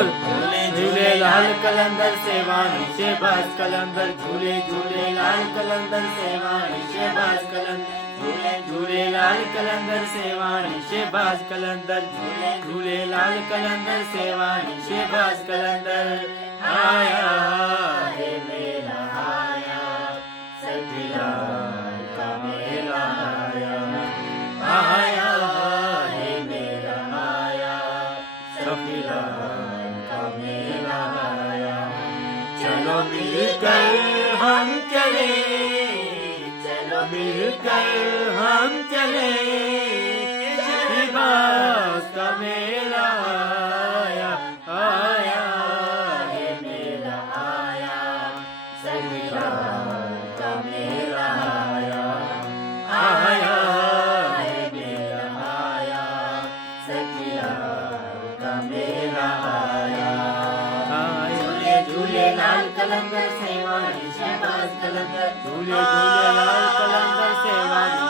बोल झूले झूले लाल कलंदर सेवानी शहबाज कलंदर झूले झूले लाल कलंदर सेवानी शहबाज कलंदर झूले झूले लाल कलंदर सेवानी शहबाज कलंदर झूले झूले लाल कलंदर सेवानी शहबाज कलंदर आया है मेला आया सखीलाल का मेला आया है मेला आया सखीलाल का मेला आया चलो मिलकर हम चले चलो मिलकर हम चले शहबाज का मेला आया है मेला आया सखीलाल का मेला आया है मेला आया सखीलाल का मेला आया झूले झूले लाल कलंदर सेवानी शहबाज कलंदर झूले झूले लाल कलंदर सेवानी